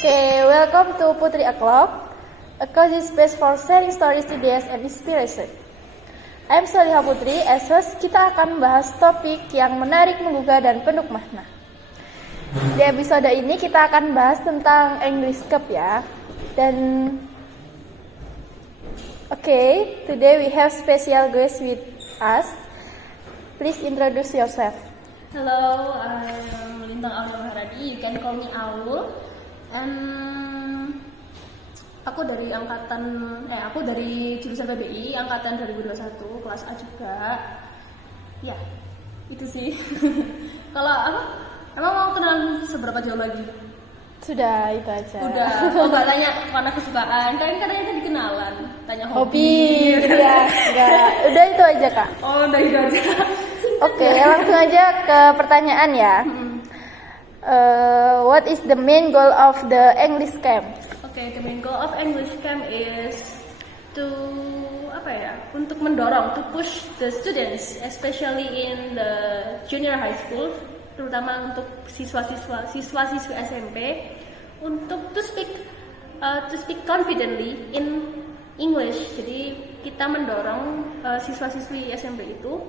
Okay, welcome to Putri O'Clock, a cozy space for sharing stories, ideas, and inspiration. I'm Soliha Putri, as host kita akan membahas topik yang menarik, menggugah, dan penuh makna. Di episode ini kita akan bahas tentang English Cup ya. Dan today we have special guest with us. Please introduce yourself. Hello, I'm Lintang Aul Maharadi. You can call me Aul. Aku dari jurusan PBI, angkatan 2021, kelas A juga. Ya, itu sih. Kalau apa? Emang mau kenal seberapa jauh lagi? Sudah, itu aja. Udah. Oh, nggak tanya warna kesukaan. Katanya tadi kenalan. Tanya hobi. Iya, enggak. Udah itu aja, Kak. Oh, udah itu aja. Oke, langsung aja ke pertanyaan ya. What is the main goal of the English camp? Okay, the main goal of English camp is to untuk mendorong, to push the students, especially in the junior high school, terutama untuk siswa-siswi SMP, untuk to speak confidently in English. Jadi kita mendorong siswa-siswi SMP itu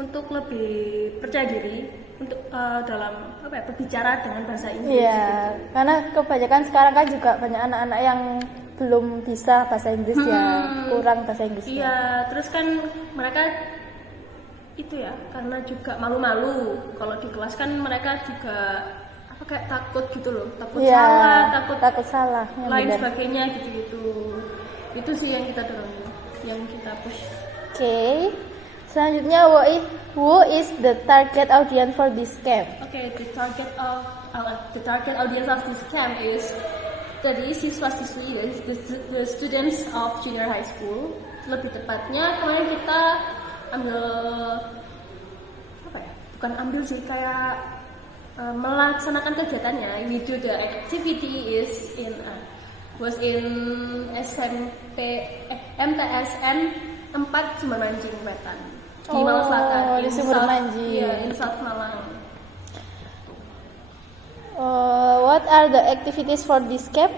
untuk lebih percaya diri untuk dalam berbicara dengan bahasa Inggris. Iya, karena kebanyakan sekarang kan juga banyak anak-anak yang belum bisa bahasa Inggris ya, kurang bahasa Inggris. Iya, terus kan mereka itu ya, karena juga malu-malu kalau di kelas kan mereka juga kayak takut gitu loh, takut salah, lain sebagainya gitu. Itu sih yang kita dorong, yang kita push. Oke. Selanjutnya, who is the target audience for this camp? Okay, the target audience of this camp is jadi siswa-siswi, the students of junior high school. Lebih tepatnya kemarin kita melaksanakan kegiatannya. We do the activity was in MTSN 4 Sumber Manjing Wetan. Di Malang Selatan, di Sumber Manjing. Iya, in South Malang. What are the activities for this camp?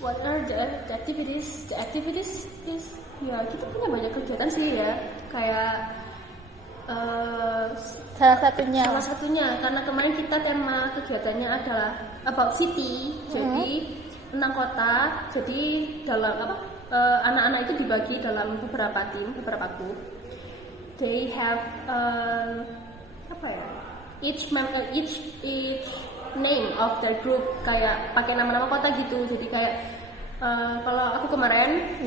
What are the activities? The activities is ya kita punya banyak kegiatan sih ya, kayak salah satunya karena kemarin kita tema kegiatannya adalah about city, jadi tentang kota. Jadi dalam anak-anak itu dibagi dalam beberapa tim, beberapa grup. They have each name of their group, kayak pakai nama-nama kota gitu. Jadi kayak kalau aku kemarin,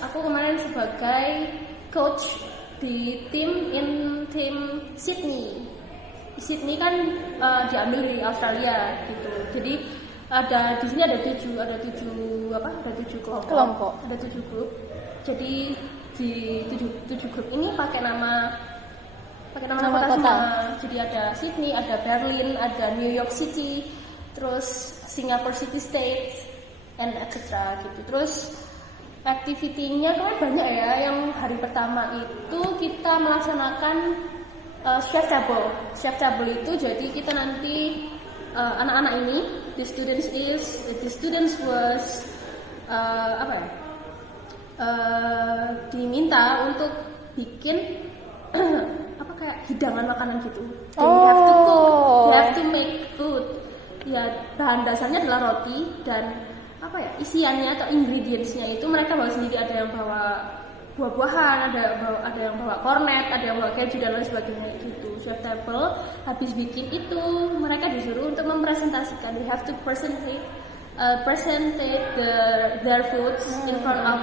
aku kemarin sebagai coach di tim Sydney. Sydney kan diambil dari Australia gitu. Jadi di sini ada tujuh kelompok. Ada 7 grup. Jadi di 7 grup ini pakai nama kota semua. Jadi ada Sydney, ada Berlin, ada New York City, terus Singapore City State, and etc. gitu. Terus aktivitinya kan banyak ya. Yang hari pertama itu kita melaksanakan chef table. Chef table itu jadi kita nanti anak-anak ini, the students was diminta untuk bikin kayak hidangan makanan gitu. They have to cook, they have to make food. Ya, bahan dasarnya adalah roti dan isiannya atau ingredientsnya itu mereka bawa sendiri. Ada yang bawa buah-buahan, ada yang bawa kornet, ada yang bawa keju dan lain sebagainya gitu. Chef table habis bikin itu mereka disuruh untuk mempresentasikan. They have to present their foods in front of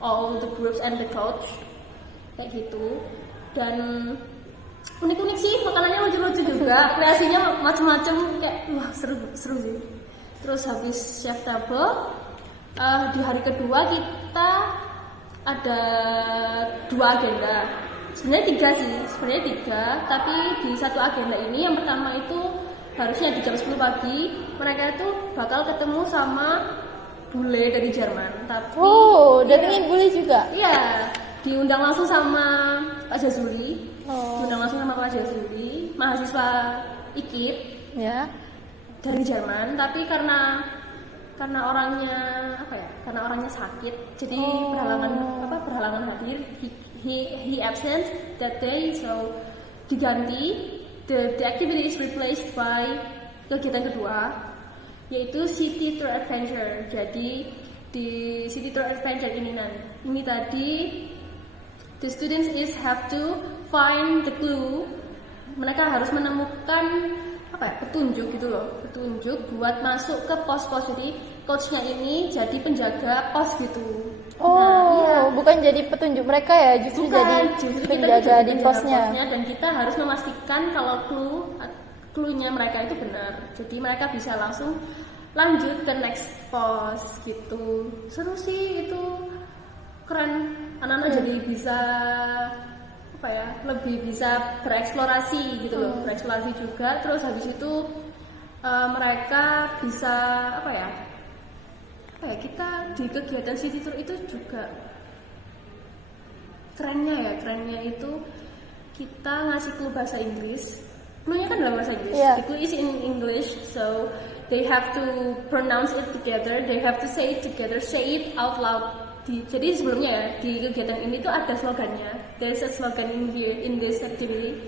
all the groups and the coach, kayak gitu. Dan unik-unik sih, makanannya lucu-lucu juga, kreasinya macam-macam, kayak wah seru sih. Terus habis chef table, di hari kedua kita ada 2 agenda. Sebenarnya 3, tapi di satu agenda ini yang pertama itu harusnya di jam 10 pagi mereka itu bakal ketemu sama bule dari Jerman. Tapi datengin bule juga? Iya, diundang langsung sama Pak Jazuli. Oh. Diundang langsung sama Pak Jazuli, mahasiswa IKIP. Ya. dari Jerman, tapi karena orangnya sakit, jadi berhalangan hadir. He absent that day, so diganti. The activity is replaced by kegiatan kedua, yaitu City Tour Adventure. Jadi di City Tour Adventure ini tadi the students have to find the clue. Mereka harus menemukan petunjuk gitu loh, petunjuk buat masuk ke pos-pos. Jadi coachnya ini jadi penjaga pos gitu. Bukan jadi petunjuk mereka ya, justru jadi penjaga di posnya. Dan kita harus memastikan kalau clue-nya mereka itu benar. Jadi mereka bisa langsung lanjut ke next pos gitu. Seru sih itu, keren. Anak-anak jadi bisa lebih bisa bereksplorasi gitu loh, bereksplorasi juga. Terus habis itu mereka bisa kita di kegiatan City Tour itu juga kerennya itu kita ngasih clue bahasa Inggris. Clue-nya kan dalam bahasa Inggris. The clue is in English, so they have to pronounce it together, they have to say it together, say it out loud. Jadi sebelumnya ya, di kegiatan ini tuh ada slogannya. There's a slogan in this activity.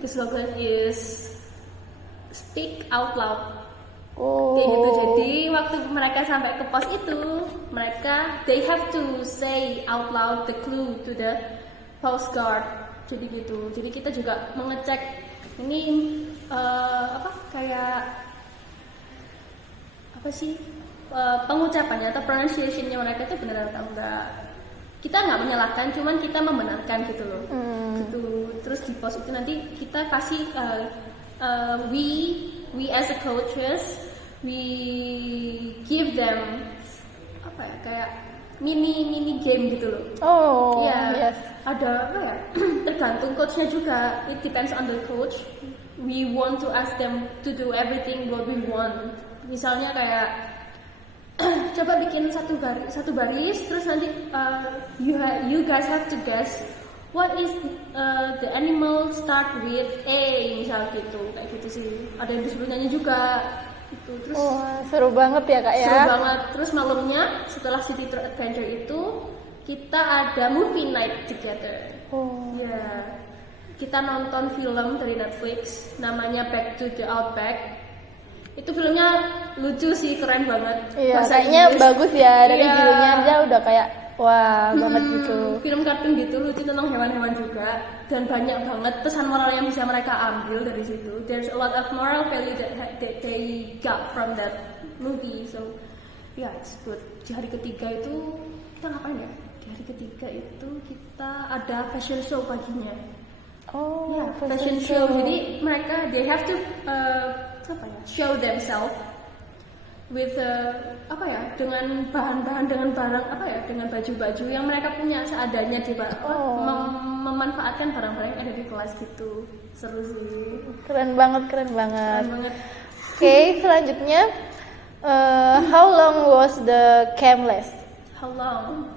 The slogan is speak out loud. Gitu. Jadi waktu mereka sampai ke pos itu, they have to say out loud the clue to the post guard. Jadi gitu. Jadi kita juga mengecek ini pengucapannya atau pronunciation-nya mereka itu benar atau enggak. Kita nggak menyalahkan, cuman kita membenarkan gitu loh. Gitu. Terus di pos itu nanti kita kasih we as a coaches, we give them kayak mini game gitu loh. Yes. Ada tergantung coachnya juga. It depends on the coach. We want to ask them to do everything what we want. Misalnya kayak coba bikin satu baris, terus nanti you guys have to guess what is the animal start with A, misal gitu, kayak gitu sih. Ada yang disuruh nyanyi juga gitu. Terus seru banget ya Kak ya. Seru banget. Terus malamnya setelah City Tour Adventure itu kita ada movie night together. Kita nonton film dari Netflix namanya Back to the Outback. Itu filmnya lucu sih, keren banget. Kayaknya bagus ya, dari judulnya aja udah kayak wah banget gitu. Film kartun gitu, lucu, tentang hewan-hewan juga, dan banyak banget pesan moral yang bisa mereka ambil dari situ. There's a lot of moral value that they got from that movie, so it's good. Di hari ketiga itu kita ngapain ya? Di hari ketiga itu kita ada fashion show paginya. Fashion show. Jadi mereka they have to show themselves with dengan bahan-bahan, dengan barang dengan baju-baju yang mereka punya seadanya di memanfaatkan barang-barang yang ada di kelas gitu. Seru sih. Keren banget. Oke, selanjutnya how long was the camp last? How long?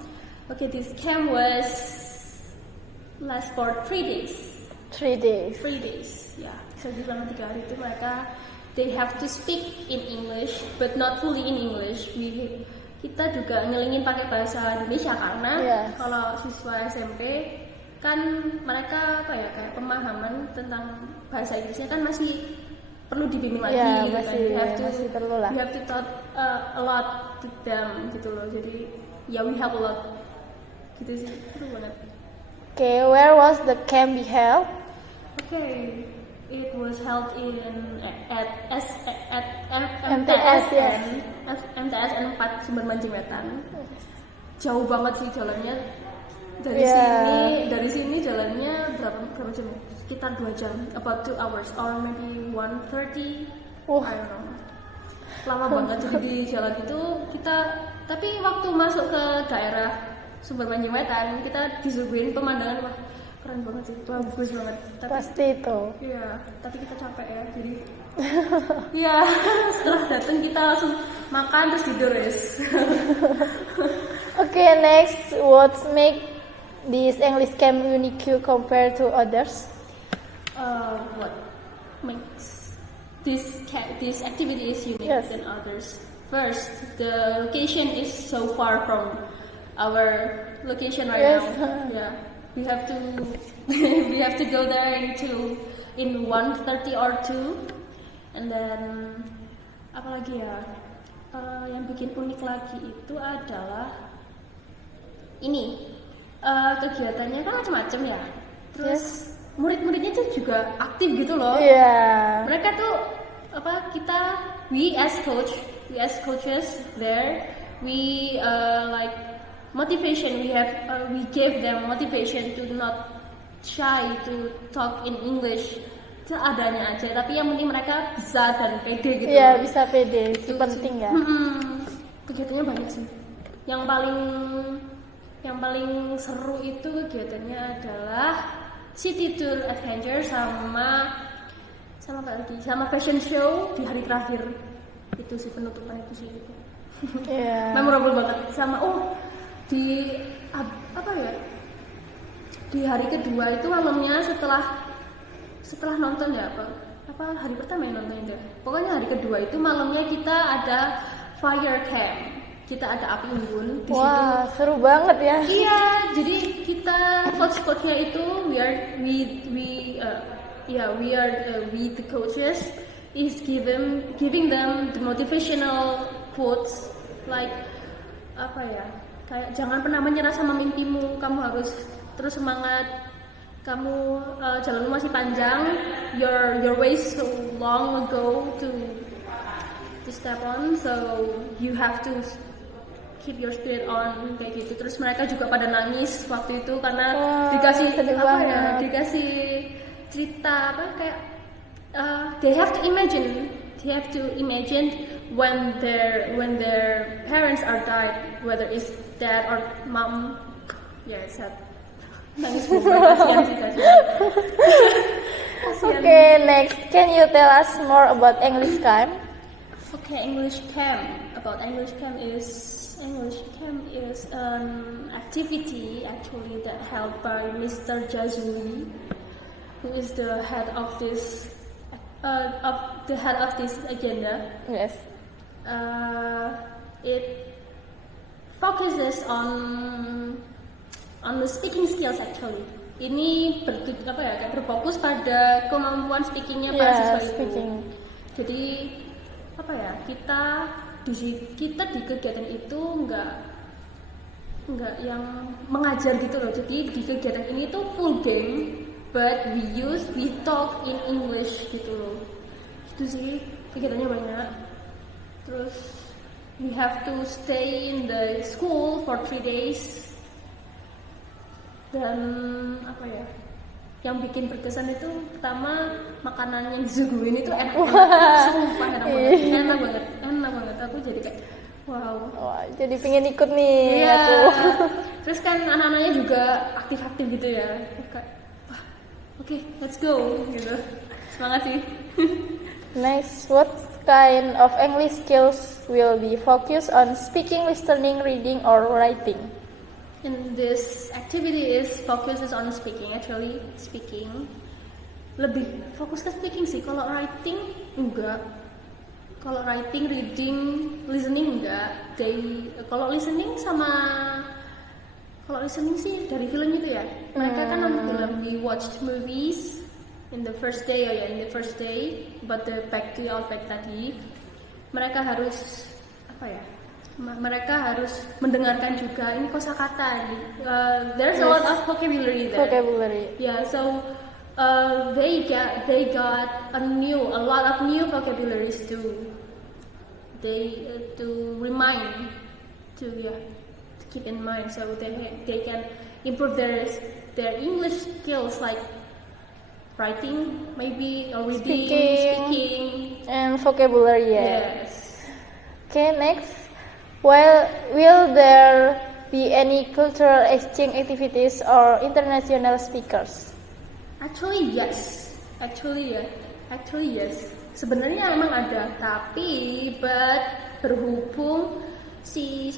Okay, this camp was last for 3 days. 3 days. 3 days, ya. So selama 3 hari itu mereka they have to speak in English, but not fully in English. Kita juga ngelingin pakai bahasa Indonesia karena kalau siswa SMP kan mereka kayak pemahaman tentang bahasa Inggrisnya kan masih perlu dibimbing lagi. Masih perlu lah. We have to talk a lot to them gitu loh. Jadi we have a lot gitu sih. Seru banget. Okay, where was the camp be held? Okay. It was held at MTSN 4 Sumber Mancing Wetan. Jauh banget sih jalannya. Dari sini jalannya berapa jam? Sekitar 2 jam, about 2 hours or maybe 1:30. I don't know. Lama banget jadi di jalan itu tapi waktu masuk ke daerah Sumber Mancing Wetan kita disuguhin pemandangan keren banget sih, bagus banget. Pasti itu. Iya, tapi kita capek ya, jadi setelah datang kita langsung makan terus tidur guys. Okay, next, what make this English camp unique compared to others? What makes this activity is unique than others. First, the location is so far from our location right now. Yeah, we have to we have to go there in 1:30 or 2, and then apalagi ya, yang bikin unik lagi itu adalah ini kegiatannya kan macam-macam ya. Terus murid-muridnya tuh juga aktif gitu loh. Mereka tuh we as coaches there, we like motivation. We give them motivation to not shy to talk in English seadanya aja. Tapi yang penting mereka bisa dan pede gitu. Iya, bisa pede. Itu penting ya. Kegiatannya banyak sih. Yang paling seru itu kegiatannya adalah City Tour Adventure sama fashion show di hari terakhir. Itu sih penutupan itu sih. Memorable banget. Sama di hari kedua itu malamnya setelah nonton ya hari pertama yang nonton itu. Pokoknya hari kedua itu malamnya kita ada fire camp. Kita ada api unggun di situ. Wah, seru banget ya. Iya, jadi kita coach-coachnya itu we the coaches is giving them the motivational quotes like kayak jangan pernah menyerah sama mimpimu, kamu harus terus semangat, kamu jalanmu masih panjang, your way so long ago to step on, so you have to keep your spirit on kayak gitu. Terus mereka juga pada nangis waktu itu karena dikasih cerita kayak they have to imagine when their parents are died, whether it's dad or mom. It's sad. Nangis kasihan. Okay, next, can you tell us more about English camp? Okay, English camp is an activity actually that held by Mr. Jazuli, who is the head of this agenda. Yes. It focuses on the speaking skills actually. Ini berfokus pada kemampuan speakingnya para siswa itu. Jadi kita di kegiatan itu nggak yang mengajar gitu loh. Jadi di kegiatan ini tuh full game, but we talk in English gitu loh. Itu sih kegiatannya banyak. Terus we have to stay in the school for 3 days. Dan yang bikin berkesan itu pertama makanan yang disuguhin itu enak banget. Aku jadi kayak wow, jadi pengen ikut nih. Terus kan anak-anaknya juga aktif-aktif gitu ya, kayak okay, let's go gitu, semangat sih. Next, what kind of English skills will be focused on speaking, listening, reading, or writing? And this activity focuses on speaking, actually speaking. Lebih fokus ke speaking sih. Kalau writing enggak. Kalau writing, reading, listening enggak. Kalau listening sih dari film itu ya. Mereka kan nonton film. We watched movies in the first day, but back to Outback tadi. Mereka harus mereka harus mendengarkan juga ini kosakata. There's a lot of vocabulary there. Yeah, so they got a lot of new vocabularies to remind to keep in mind, so they can improve their English skills like writing, maybe, or reading, speaking, and vocabulary. Yes. Okay, next. Will there be any cultural exchange activities or international speakers? Actually yes. Sebenarnya emang ada, tapi berhubung si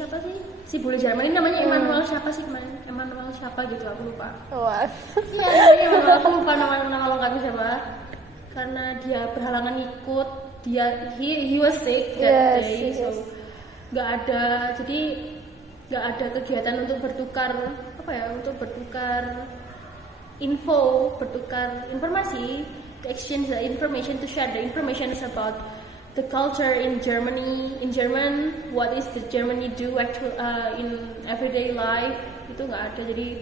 bule Jerman ini namanya Emmanuel siapa gitu, aku lupa. What? Iya, namanya Emmanuel, aku lupa nama lengkapnya siapa. karena dia berhalangan ikut, he was sick that day, so nggak ada kegiatan untuk bertukar info, bertukar informasi, to exchange the information, to share the information about the culture in Germany, in German, what is the Germany do in everyday life, itu nggak ada. Jadi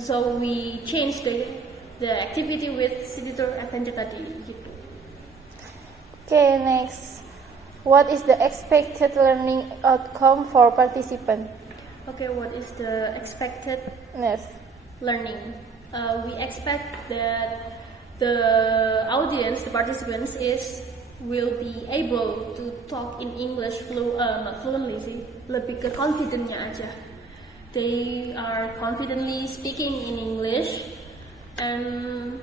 so we change the activity with city tour adventure tadi gitu. Okay, next. What is the expected learning outcome for participant? Okay, what is the expected learning? We expect that the audience, the participants, will be able to talk in English not fluently sih, lebih ke confidentnya aja. They are confidently speaking in English, and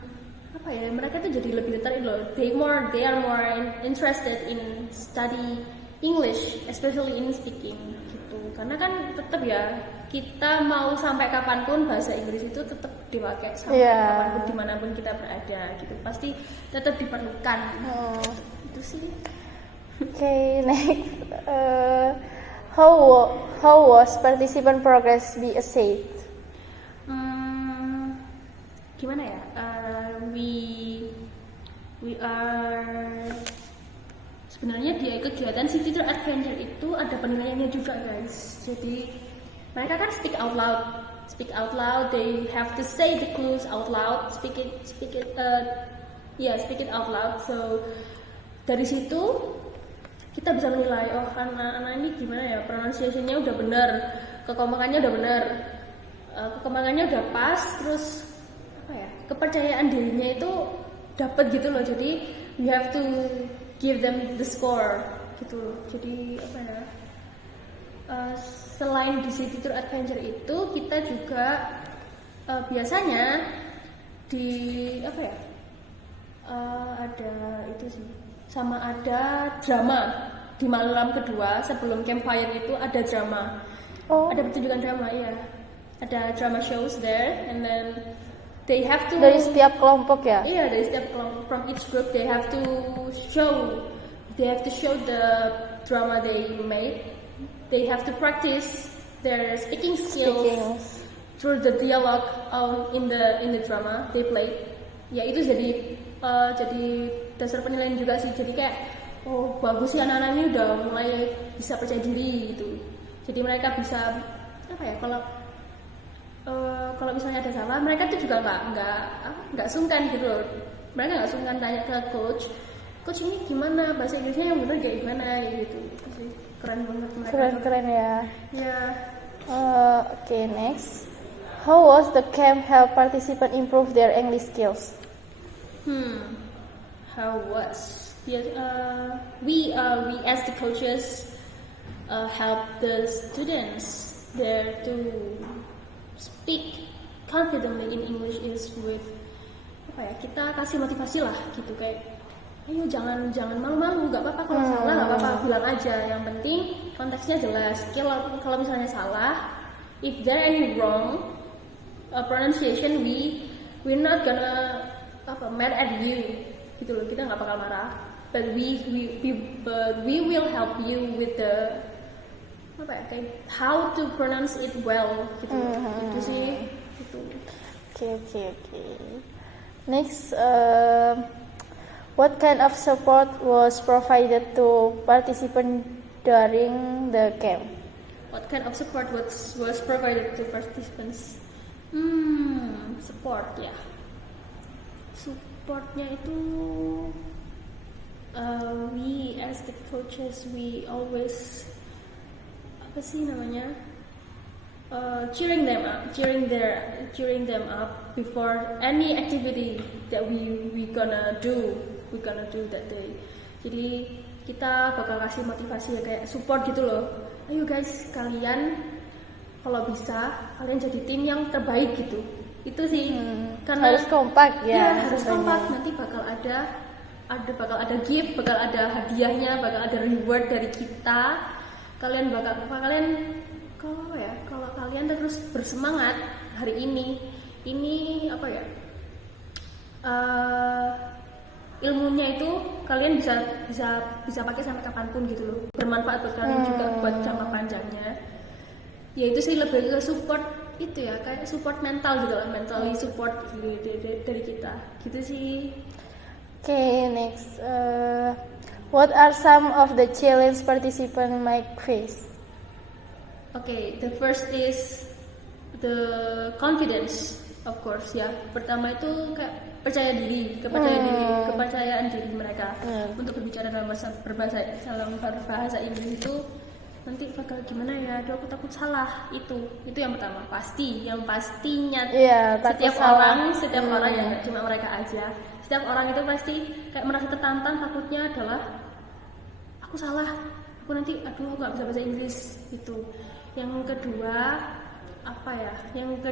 mereka tuh jadi lebih tertarik loh. They are more interested in study English, especially in speaking gitu. Karena kan tetap ya, kita mau sampai kapanpun bahasa Inggris itu tetap dipakai sampai kapanpun dimanapun kita berada gitu. Pasti tetap diperlukan. Itu sih. Okay, next. How was participant progress be assessed? Gimana ya? We are sebenarnya di kegiatan City Tour Adventure itu ada penilaiannya juga guys. Jadi mereka kan speak out loud. They have to say the clues out loud. Speak it out loud. So dari situ kita bisa menilai, oh anak-anak ini gimana ya, pronunciation-nya udah benar, kekompakannya udah benar, kekompakannya udah pas, terus kepercayaan dirinya itu dapat gitu loh. Jadi we have to give them the score gitu loh. Jadi selain di City Tour Adventure itu kita juga biasanya di ada itu sih, sama ada drama di malam kedua sebelum campfire itu ada drama. Ada pertunjukan drama, ya. Ada drama shows there, and then they have to dari setiap kelompok ya? Iya, dari setiap kelompok. From each group they have to show the drama they made. They have to practice their speaking skills through the dialogue in the drama they played. Ya itu jadi dasar penilaian juga sih. Jadi kayak bagus sih anak-anak ini udah mulai bisa percaya diri gitu. Jadi mereka bisa kalau misalnya ada salah, mereka tuh juga nggak sungkan gitu loh. Mereka nggak sungkan tanya ke coach ini gimana, bahasa Inggrisnya yang benar kayak gimana gitu. Keren banget mereka. Keren ya. Ya. Okay, next. How was the camp help participant improve their English skills? How was? Yes, we as the coaches help the students there to speak confidently in English is with kita kasih motivasi lah gitu, kayak ayo jangan malu-malu, nggak apa-apa kalau salah, nggak apa-apa, bilang aja, yang penting konteksnya jelas. Kalau misalnya salah, if there any wrong pronunciation, we're not gonna mad at you gitu loh, kita nggak bakal marah, but we will help you with the how to pronounce it well gitu. Itu sih gitu. Okay. Next, what kind of support was provided to participants during the camp? What kind of support was provided to participants? Support ya. Supportnya itu we as the coaches, we always cheering them up before any activity that we gonna do that day. Jadi kita bakal kasih motivasi ya, kayak support gitu loh. Ayo guys, kalian kalau bisa kalian jadi tim yang terbaik gitu. Itu sih. Karena harus kompak ya. Harus kompak. Nanti bakal ada gift, bakal ada hadiahnya, bakal ada reward dari kita. Kalau kalian terus bersemangat hari ini ilmunya itu kalian bisa pakai sampai kapanpun gitu loh, bermanfaat buat kalian juga buat jangka panjangnya. Ya itu sih lebih ke support itu ya, kayak support mental gitu lah, mentally support dari kita gitu sih. Okay, next. What are some of the challenge participants might face? Okay, the first is the confidence, of course ya. Pertama itu kayak kepercayaan diri mereka untuk berbicara dalam berbahasa Inggris itu nanti bakal gimana ya, aku takut salah, itu yang pertama yang pastinya setiap orang ya, nggak cuma mereka aja, setiap orang itu pasti kayak merasa tertantang, takutnya adalah aku salah, aku nanti aku nggak bisa bahasa Inggris itu. Yang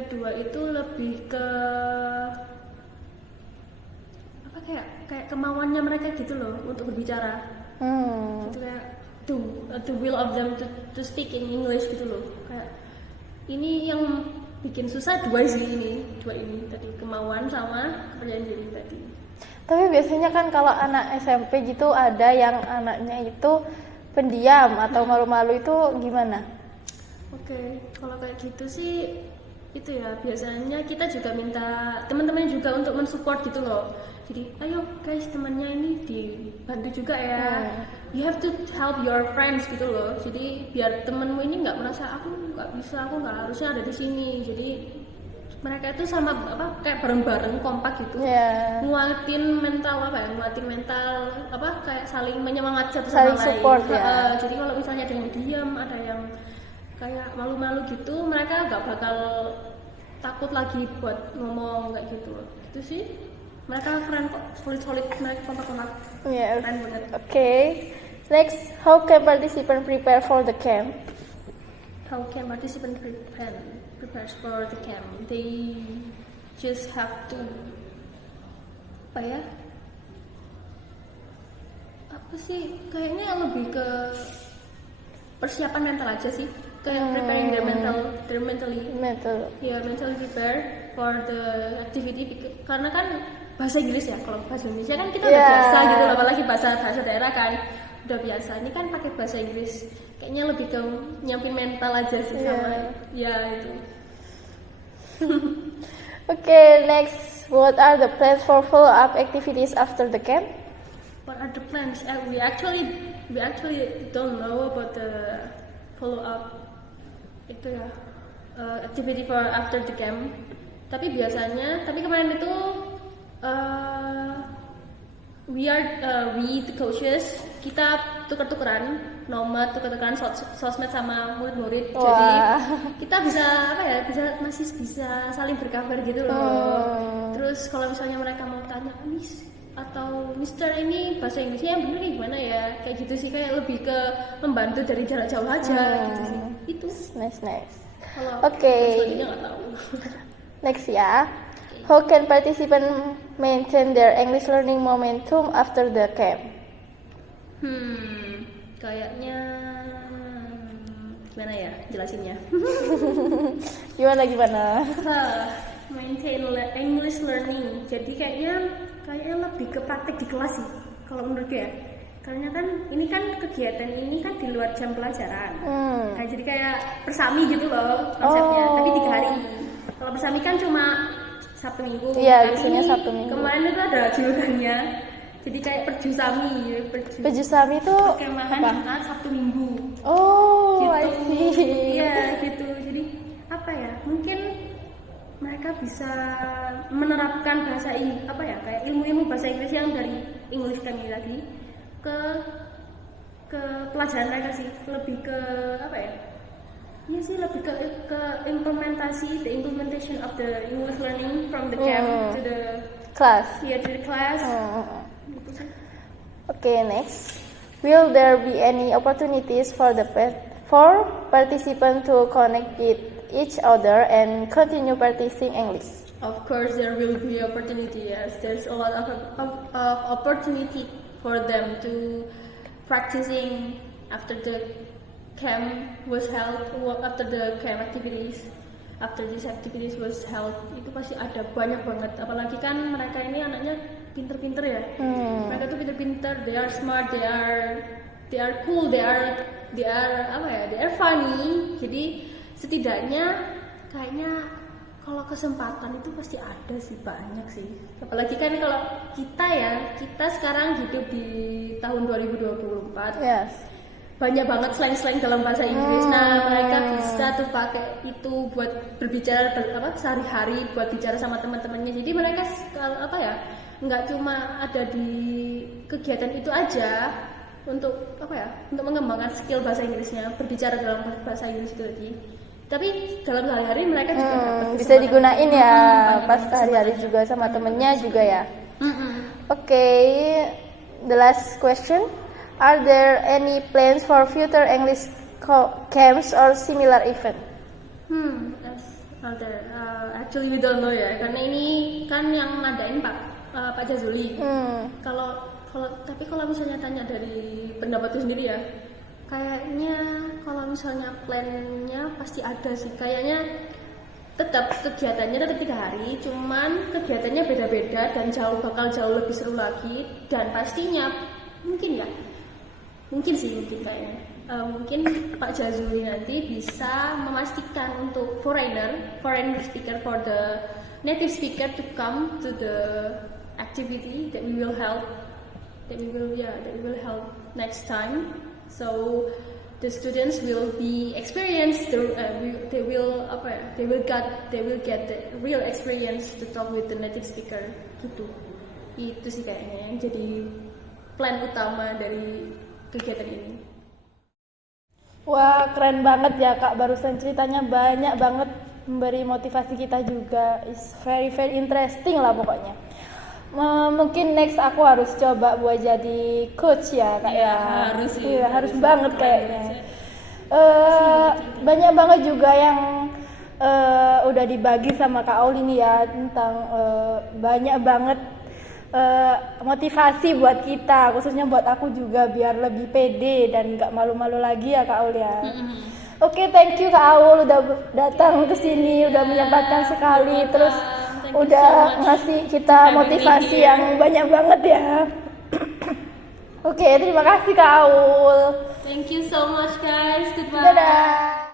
kedua itu lebih ke apa, kayak kemauannya mereka gitu loh untuk berbicara, gitu kayak the will of them to speak in English gitu loh. Kayak ini yang bikin susah dua ini tadi, kemauan sama kepercayaan diri tadi. Tapi biasanya kan kalau anak SMP gitu ada yang anaknya itu pendiam atau malu-malu, itu gimana? Oke, kalau kayak gitu sih itu ya biasanya kita juga minta teman-teman juga untuk mensupport gitu loh. Jadi ayo guys, temannya ini dibantu juga ya. You have to help your friends gitu loh. Jadi biar temenmu ini nggak merasa aku nggak bisa, aku nggak harusnya ada di sini. Jadi mereka itu sama kayak bareng-bareng kompak gitu, nguatin mental kayak saling menyemangat satu sama lain. Support, jadi kalau misalnya ada yang diam, ada yang kayak malu-malu gitu, mereka nggak bakal takut lagi buat ngomong kayak gitu. Itu sih mereka keren kok, solid mereka kompak-kompak. Keren banget. Okay. Next, how can participant prepare for the camp? How can participant prepare for the camp? They just have to apa sih? Kayaknya lebih ke persiapan mental aja sih. Kayak preparing their mentally prepare for the activity, karena kan bahasa Inggris ya, kalau bahasa Indonesia kan kita udah biasa gitu loh, apalagi bahasa daerah kan udah biasa. Ini kan pakai bahasa Inggris, kayaknya lebih ke nyiapin mental aja sih sama itu. Okay, next, what are the plans for follow-up activities after the camp? What are the plans? We actually don't know about the follow-up itu ya, activity for after the camp. Tapi kemarin itu we the coaches, kita tuker-tukeran nomor, tuker-tukeran sosmed sama murid-murid. Jadi kita masih bisa saling berkabar gitu loh. Terus kalau misalnya mereka mau tanya, Miss atau Mister ini bahasa Inggrisnya yang bener gimana ya, kayak gitu sih, kayak lebih ke membantu dari jarak jauh aja gitu sih. Itu nice. Okay. Nggak tahu. Next ya. How can participants maintain their English learning momentum after the camp? Kayaknya gimana ya jelasinnya? Gimana? Maintain English learning. Jadi kayaknya lebih ke praktek di kelas sih kalau menurut gue ya. Karena kan ini kan kegiatan ini kan di luar jam pelajaran. Nah, jadi kayak persami gitu loh konsepnya, tapi 3 hari. Kalau persami kan cuma Sabtu Minggu. Iya, biasanya Sabtu Minggu. Kemarin itu ada julukannya. Jadi kayak perjusami. Perjusami itu perkemahan Jumat Sabtu Minggu. Oh, gitu. I see. Iya, gitu. Jadi apa ya? Mungkin mereka bisa menerapkan kayak ilmu-ilmu bahasa Inggris yang dari English kami tadi ke pelajaran mereka sih, lebih ke lebih ke implementasi, the implementation of the English learning from the camp to the class. To the class. Okay, next. Will there be any opportunities for participants to connect with each other and continue practicing English? Of course, there will be opportunity. Yes, there's a lot of opportunity for them to practicing after the camp was held, after the camp activities, after these activities was held. Itu pasti ada banyak banget. Apalagi kan mereka ini anaknya pinter-pinter ya. pinter-pinter, they are smart, they are cool, they are apa ya, they are funny. Jadi setidaknya kayaknya kalau kesempatan itu pasti ada sih, banyak sih. Apalagi kan kalau kita sekarang hidup di tahun 2024. Yes. Banyak banget slang-slang dalam bahasa Inggris. Nah, mereka bisa tuh pakai itu buat berbicara sehari-hari, buat bicara sama teman-temannya. Jadi mereka nggak cuma ada di kegiatan itu aja untuk untuk mengembangkan skill bahasa Inggrisnya, berbicara dalam bahasa Inggris itu tadi. Tapi dalam sehari-hari mereka juga dapat bisa digunain ya pas sehari-hari juga sama temennya juga ya. Okay, the last question. Are there any plans for future English camps or similar event? Actually we don't know ya, karena ini kan yang ngadain Pak Jazuli. Tapi kalau misalnya tanya dari pendapatku sendiri ya, kayaknya kalau misalnya plannya pasti ada sih. Kayaknya tetap kegiatannya tetap 3 hari, cuman kegiatannya beda-beda dan bakal jauh lebih seru lagi. Dan pastinya mungkin kayaknya mungkin Pak Jazuli nanti bisa memastikan untuk foreigner speaker for the native speaker to come to the activity that we will help next time. So the students will be experienced. They will get the real experience to talk with the native speaker gitu. Itu sih kayaknya yang jadi plan utama dari kegiatan ini. Wah, keren banget ya Kak, barusan ceritanya banyak banget, memberi motivasi kita juga. It's very very interesting lah pokoknya. Mungkin next aku harus coba buat jadi coach ya Kak ya. Harus sih. Iya, harus banget kayaknya. Banyak banget juga yang udah dibagi sama Kak Aul ini ya, tentang banyak banget motivasi buat kita, khususnya buat aku juga biar lebih pede dan gak malu-malu lagi ya Kak Aul ya. Oke, thank you Kak Aul udah datang ke sini, udah menyempatkan sekali, terus udah ngasih kita motivasi yang banyak banget ya. Oke, terima kasih Kak Aul. Thank you so much guys. Goodbye. Dadah.